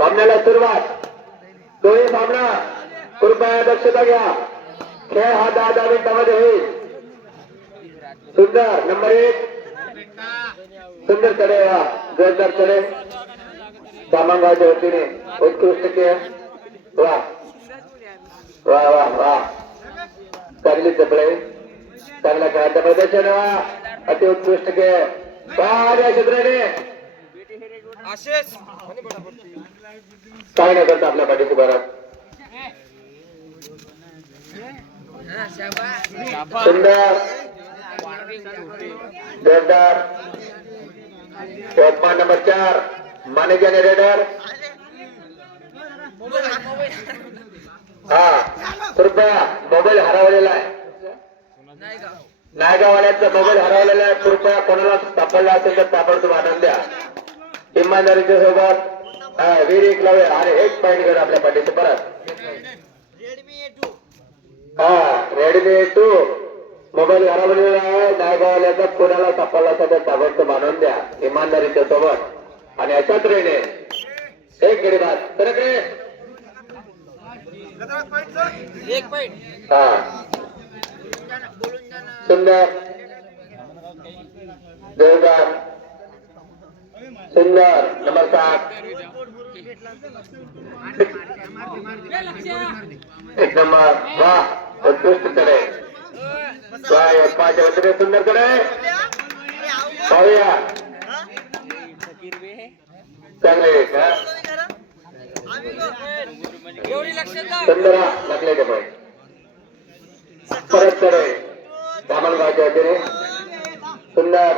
सामन्याला सुरुवात. दोन्ही सामना कृपया दक्षता घ्या. खेळ हा 10 मिनिटांमध्ये होईल. सुंदर नंबर 1 सुंदर चढे जोरदार चढे दामणगावच्या वतीने उत्कृष्ट खेळ. वा वा वा वा चांगली चपळे चांगला खेळाचं प्रदर्शन अति उत्कृष्ट खेळ. क्षेत्राने काय नाही करत आपल्या पाठीशी बरं. सुंदर जोरदार यवतमाळ नंबर 4 मानेजा रेडर. कृपया मोबाईल हरवलेला आहे. नायगाववाल्यांचा मोबाईल हरवलेला आहे. कृपया कोणाला सापडला असेल तर ताबडतोब आनंद द्या. इमानदारीच्या सोबत वीर एक लावे आणि 1 पॉईंट घेऊन आपल्या पाठीशी परत. रेडमी 2 मोबाईल हरवलेला आहे. नायगाववाल्यांचा कोणाला सापडला असेल तर ताबडतोब आनंद द्या इमानदारीच्या सोबत. आणि अशाच रेने 1 गडी बाद सरकडे 1 पॉइंट. सुंदर जोरदार सुंदर नंबर 7 1 नंबर. वा उत्कृष्ट चढे वा यवतमाळच्या वतीने सुंदर चढे पाहूया. चांगले सुंदर लागले ते पण परत चढे दामणगावच्या वतीने सुंदर.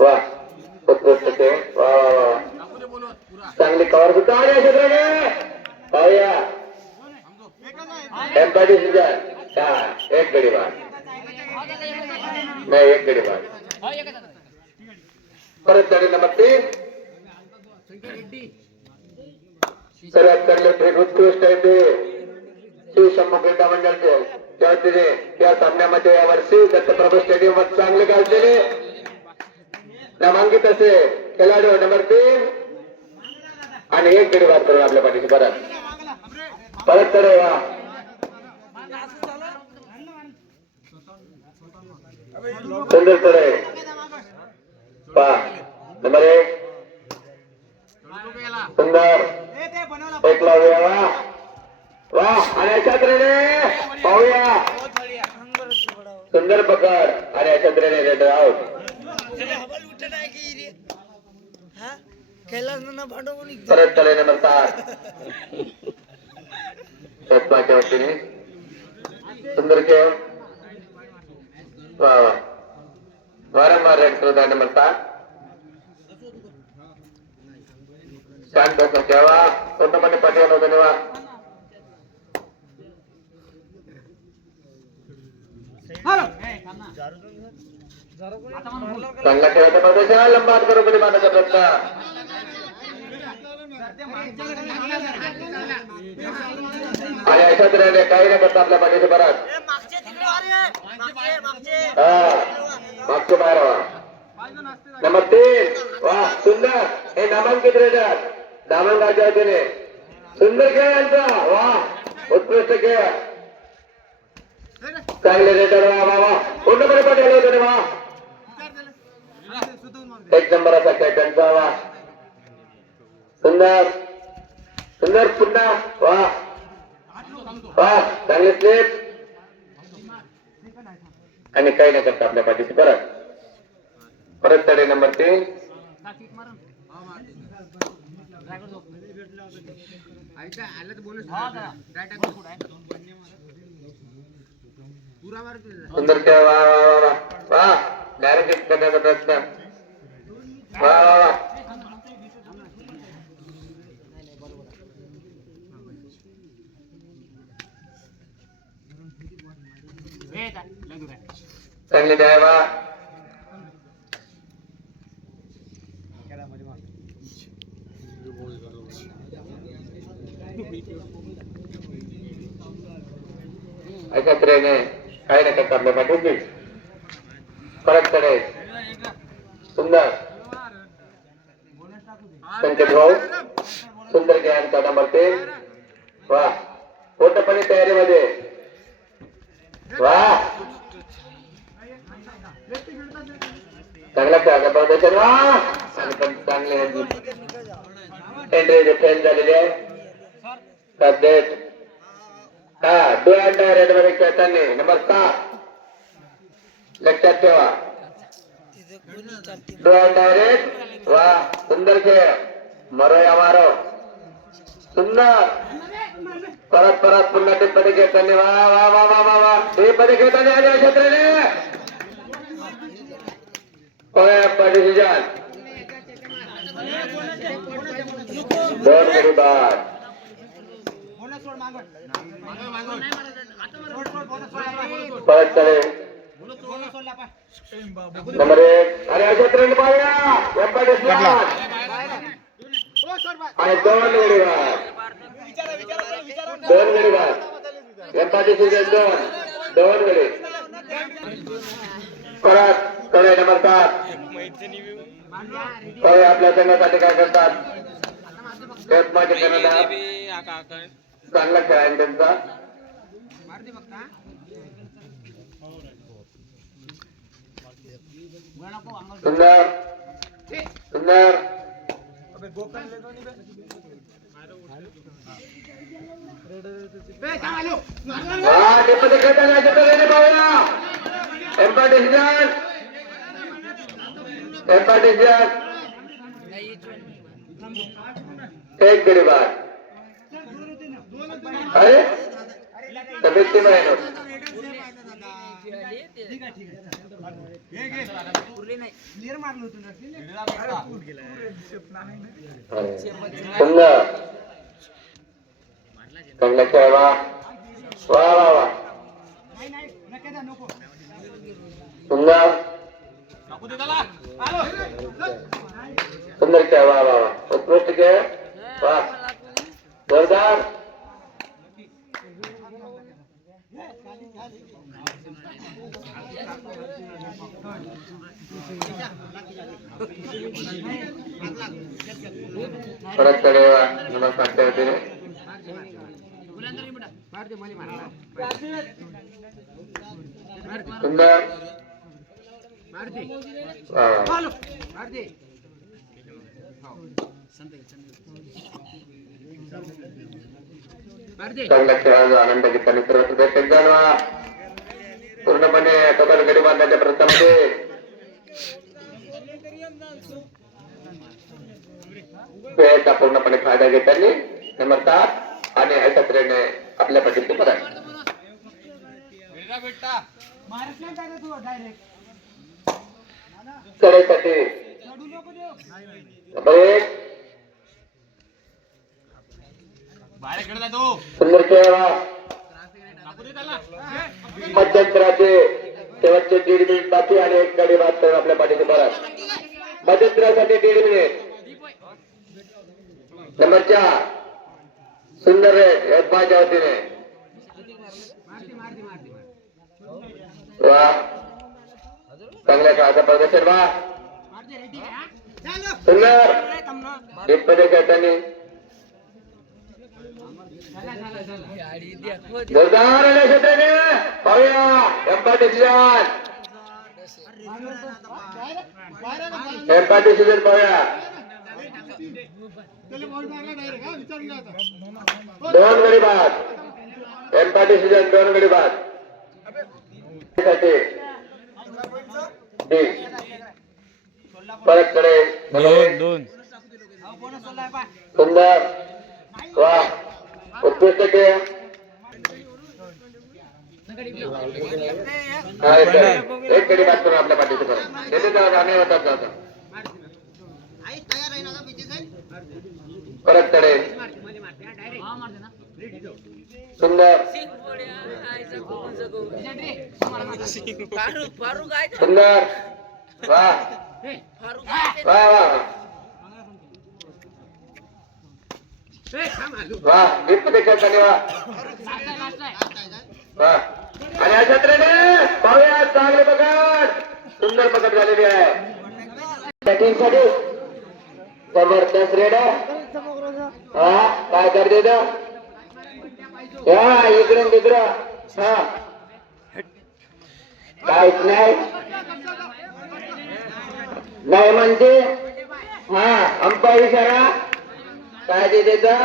वा उत्कृष्ट खेळ. वा वा वा चांगली कव्हर सुद्धा आणि क्षेत्राने पाहूया. एम्पायटी सीजन 1 गडी बाद नाही 1 गडी बाद. परत चढे नंबर 3 सर्वात चांगले ट्रेक उत्कृष्ट आहे ते शंभू क्रीडा मंडळचे त्या वतीने या सामन्यामध्ये यावर्षी दत्तप्रभू स्टेडियम वर चांगले गाजलेले नामांकित असे खेळाडू नंबर 3 आणि 1 गडी बाद करून आपल्या पाठीशी परत चढे. वा सुंदर चढे पा नंबर 1 सुंदर 1 लावूया. वा वा आणि अशा तऱ्हेने पाहूया. सुंदर पकड आणि अशा तऱ्हेने रेडर आउट. परत चढे नंबर 7 यवतमाळच्या वतीने सुंदर खेळ. वा वा वारंवार रेड करत आहे नंबर 7 शांत ठेवा स्वतःमध्ये पाठवलं होतं तेव्हा. चांगला खेळायचा प्रदर्शन लंबात बरोबरी मानाचा प्रयत्न आणि अशा तऱ्हेने काही न करता आपल्या पाठीशी परत मागचे बाहेर हवा. नंबर 3 वा सुंदर हे नामांकित रेडर दामणगावच्या वतीने सुंदर खेळ यांचा. वा उत्कृष्ट खेळ चांगले रेडर. वा वा वा पूर्णपणे पाठवले होते. वा 1 नंबर असा खेळ त्यांचा. वा सुंदर सुंदर पुन्हा. वा वा चांगले स्लिप आणि काही न करता आपल्या पाठीशी परत चढे नंबर 3 सुंदर खेळ. वा वा वा वा डायरेक्ट करण्याचा प्रयत्न. वा वा वा चांगले द्या. वा अशा तऱ्हेने काही नका आपल्या पाठवून परत चढे सुंदर संकेत भाऊ सुंदर खेळांचा नंबर 3 वा पूर्णपणे तयारीमध्ये वा चांगला खेळाचं प्रदर्शन वा आणि पण चांगले एंट्री फेल झालेली आहे सब्जेक्ट हा डू अँड रेड मध्ये खेळताना नंबर 7 लक्षात ठेवा डू अँड डायरेक्ट वा सुंदर खेळ मरो या मारो सुंदर परत परत पुन्हा टीपमध्ये खेळताना वा वा वा वा वा वा टीपमध्ये खेळताना आले क्षेत्राने डिसिजन 2 गडी बाद परत चले नंबर 1 आणि क्षेत्राने पाहूया आणि 2 गडी बाद 2 गडी बाद डिसिजन 2 गडी परत कडे नंबर 7 कडे आपल्या संघासाठी काय करतात माझे कॅनडा चांगला खेळ आहे त्यांचा सुंदर सुंदर टिप्पणी खेळताना पाहूया डिसिजन 1 गडी बाद अरे तब्येत टीम आहे सुंदर चांगला खेळ वा वा वा वा सुंदर सुंदर खेळ वा वा वा उत्कृष्ट खेळ वा जोरदार परत कडे नमस्कार करते सुंदर चांगला खेळाचा आनंद घेतला मित्र जाणवा पूर्णपणे कबल गडी बांधण्याच्या प्रयत्नामध्ये वेळेचा पूर्णपणे फायदा घेताना नंबर 7 आणि अशा तऱ्हेने आपल्या पाठीशी परत कडेसाठी सुंदर खेळा मध्यंतराचे शेवटचे 1.5 मिनिट बाकी आणि 1 गडी बाद करून आपल्या पाठीशी परत मध्यंतरासाठी 1.5 मिनिट नंबर 4 सुंदर यजमानच्या वतीने वा चांगल्या खेळाचं प्रदर्शन वा सुंदर मध्ये खेळताना जोरदार क्षेत्राने पाहूया डिसिजन पाहूया 2 गडी बाद डिसिजन 2 गडी बाद परत कडे 2 सुंदर वा उत्कृष्ट खेळ एक गडी बाद करून आपल्या पाठीशी परत येथे जाणे होतात जाता परत कडे सुंदर सुंदर वा वा वा वा टिपमध्ये खेळताना वा आणि अशा तऱ्हेने पाहूया चांगले पकड सुंदर पकड झालेली आहे बॅटिंगसाठी जबरदस्त रेड हा काय करते तो हा इकडून तिकडं हा काहीच नाही नाही म्हणते हा अंपायर इशारा काय देते तर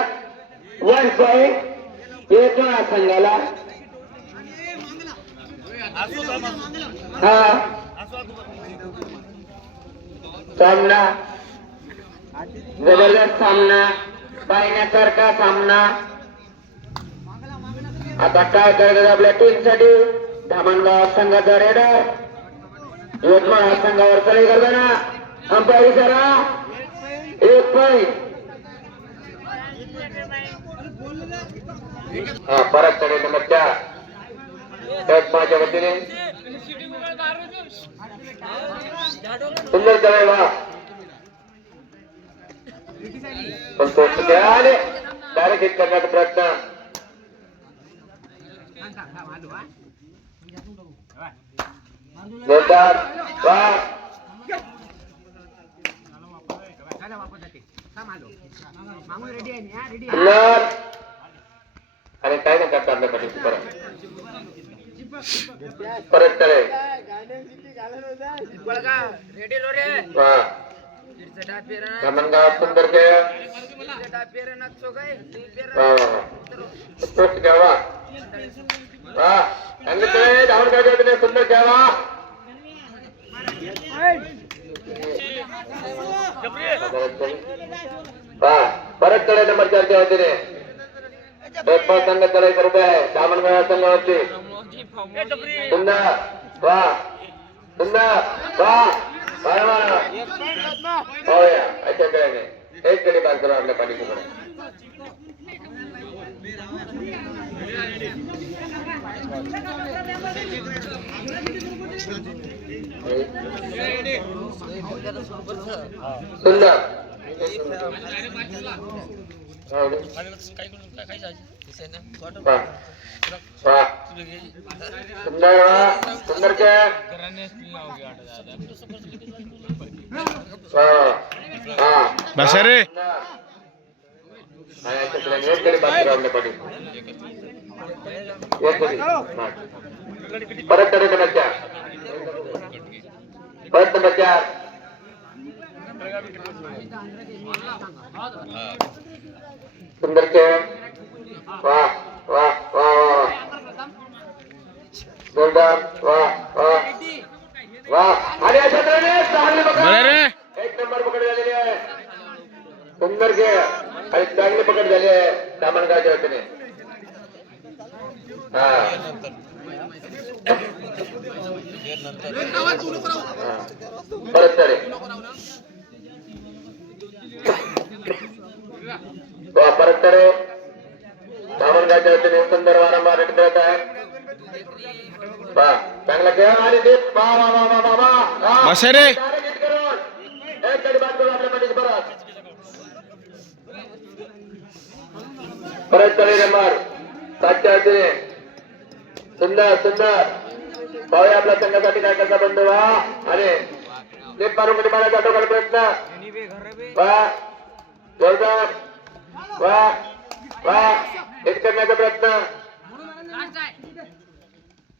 1 पॉइंट एक संघाला हा सामना जबरदस्त सामना पाहण्यासारखा सामना आता काय करतात आपल्या टीम साठी धामणगाव संघाचा रेडर यवतमाळ संघावर सळी करताना अंपायर इशारा 1 पॉइंट हा परत कडे नंबर 4 यवतमाळच्या वतीने सुंदर तळे वा पण पोस्ट आले डायरेक्ट हिट करण्याचा प्रयत्न जोरदार वा सुंदर आणि काय नाही करता आपल्या पाठीशी परत तळे वा धामणगाव सुंदर खेळ पोस्ट घ्यावा वा सांगितलं धावणगावच्या वतीने सुंदर खेळावा परत कडे नंबर 4 च्या वतीने संघ चढाई करत आहे धामणगाव संघावरती सुंदर वा सुंदर वा होया अशा खेळाने एक गडी बाद करू आपल्या पाठीशी सुंदर सुंदर खेळ बसा रे परत कडे नंबर 4 परत नंबर 4 सुंदर खेळ वा वा वा जोरदार वा वा वा आणि अशा तऱ्हेने चांगली पकड 1 नंबर पकड झालेली आहे सुंदर खेळ आणि चांगली पकड झाली आहे धामणगावच्या वतीने परत तळे परत तळे धामणगावच्या वतीने सुंदर वारंवार रेट देत आहे चांगला खेळ आणि बसा रे एक गडी बाद करून आपल्या पाठीशी परत तळे नंबर 7 च्या वतीने सुंदर सुंदर पाहूया आपल्या संघासाठी काय करता बंधू वा आणि लेप मारून कधी मारायचा आटोकाट प्रयत्न वा जोरदार वा वा हिट करण्याचा प्रयत्न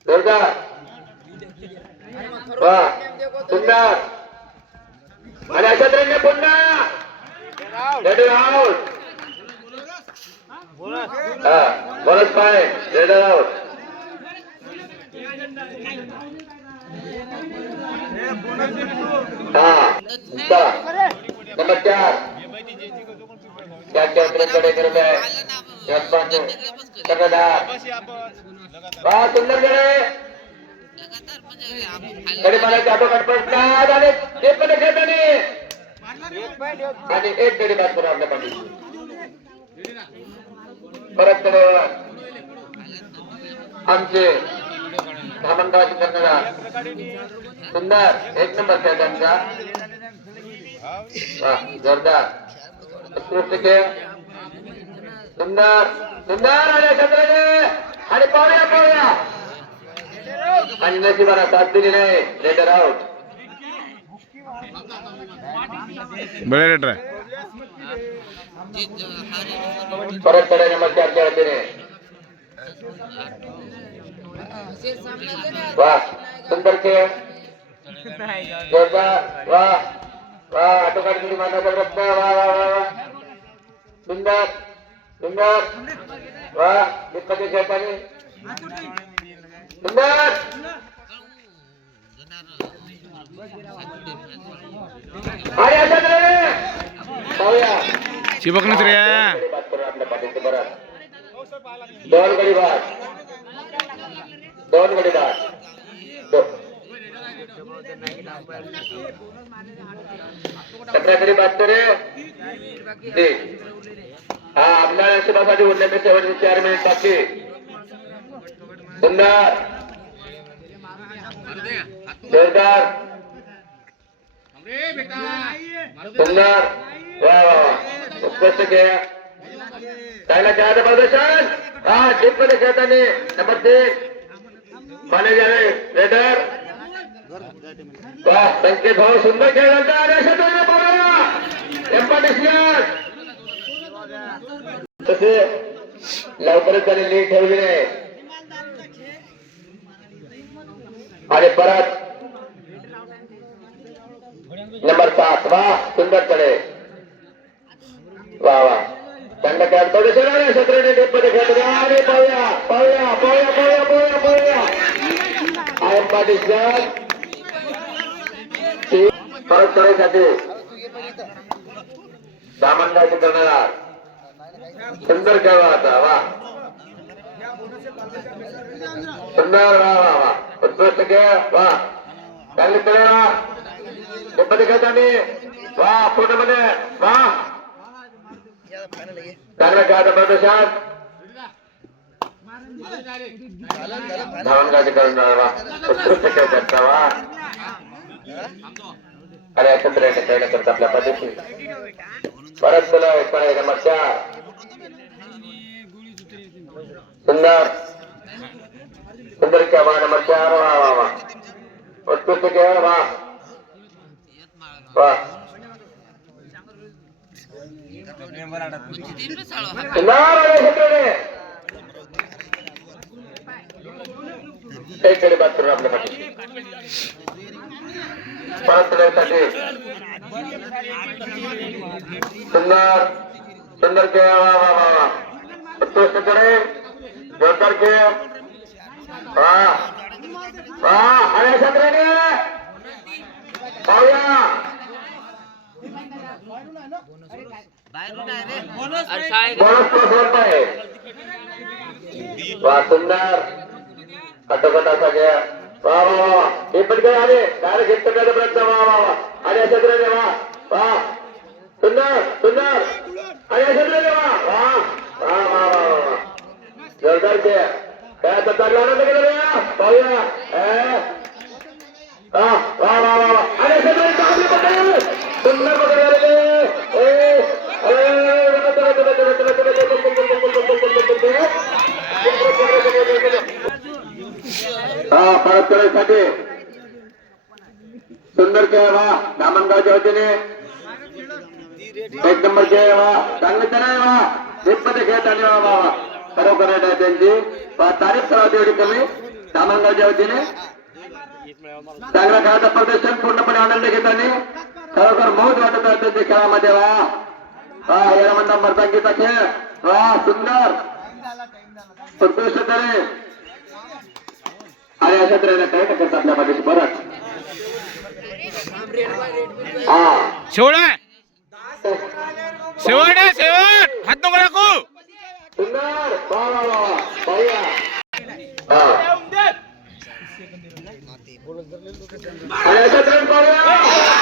जोरदार वा सुंदर आणि अशा तऱ्हेने पुन्हा raider out bonus point raider out number 4 कडे करत आहे सुंदर कडे मारायचा आटोकाट प्रश्न आणि एक गडी बाद करू आपल्या पाठीशी परत कडे आमचे धामणगावचे कर्णधार सुंदर 1 नंबर खेळ त्यांचा जोरदार उत्कृष्ट खेळ सुंदर सुंदर आणि पाहूया आणि नशिबाला साथ दिली नाही रेडर आउट बरे रेडर परत कडे नंबर 4 च्या वतीने वा सुंदर खेळ जोरदार वा वा आटोकाठी मानाचा प्रयत्न वा वा वा वा सुंदर सुंदर वा निष्पत्ती खेळताना सुंदर आणि अशाच रे पाहूया चिपक नस रे बात करू आपल्या पाठीचे बरं 2 गडी बाद 2 गडी बाद सगळ्याकडे बात करे ते हा आपल्या नशिबासाठी उरलेले शेवटचे 4 मिनिट बाकी सुंदर जोरदार सुंदर वा वा उत्कृष्ट खेळ चांगला खेळाचं प्रदर्शन हा टीप मध्ये खेळताना नंबर 3 माने जावे रेडर वा संकेत भाऊ सुंदर खेळ तसे लवकरच त्याने लीड ठेवली नाही आणि परत नंबर 7 वा सुंदर कडे वा वा थंड खेळ थोडेसे शत्रूने टीप मध्ये खेळतो आणि पाहूया पाहूया पाहूया पाहूया पाहूया पाहूया आय एम पाटील परत करायसाठी दामनगावचे करणारा सुंदर खेळ आता वा सुंदर वा वा वा उत्कृष्ट खेळ वा चांगली खेळ वा मध्ये खेळताना वा पूर्णपणे वा चांगलं खेळाचं प्रदर्शन दामनगावचे करणारा वा उत्कृष्ट खेळ करता वा अरे एकत्र खेळण्या करता आपल्या पद्धती परत तुला नंबर 4 सुंदर सुंदर खेळ वा नंबर 4 वा वा वा उत्कृष्ट खेळ वा वा एक गडी बात करून आपल्या पाठी परत तुझ्यासाठी सुंदर सुंदर खेळ वा वा वा वा उत्कृष्ट कडे जोरदार खेळ वा वा आणि छत्र्याने पाहूया बोनस स्वरूप आहे वा सुंदर कटोकटाचा खेळ वा वा वा हे पण काय आले डायरेक्ट हिट करण्याचा प्रयत्न वा वा वा आणि अशा तऱ्हेने वा वा सुंदर सुंदर आणि अशा तऱ्हेने वा वा वा वा वा वा जोरदार खेळ काय चांगला आनंद केला पाहूया वा वा वा वा आणि अशा तऱ्हेने चांगली पकड सुंदर पकड हा परत करायसाठी सुंदर खेळ वा दामनगावच्या वतीने 1 नंबर खेळ वा चांगले खेळ वा मध्ये खेळताना वा वा वा खरोखर त्यांची तारीफ करावी एवढी कमी दामनगावच्या वतीने चांगला खेळाचं प्रदर्शन पूर्णपणे आनंद घेताना खरोखर मौज वाटत आहे त्यांच्या खेळामध्ये वा हा याला म्हणता मर्दांगीचा खेळ वा सुंदर उत्कृष्ट तऱ्हे आणि अशा तऱ्हेने काय करतात आपल्या पाठीशी परत हा शेवट शेवट शेवट हात नको राखू सुंदर वा वा वा पाहूया हा आणि अशा तऱ्हेने पाहूया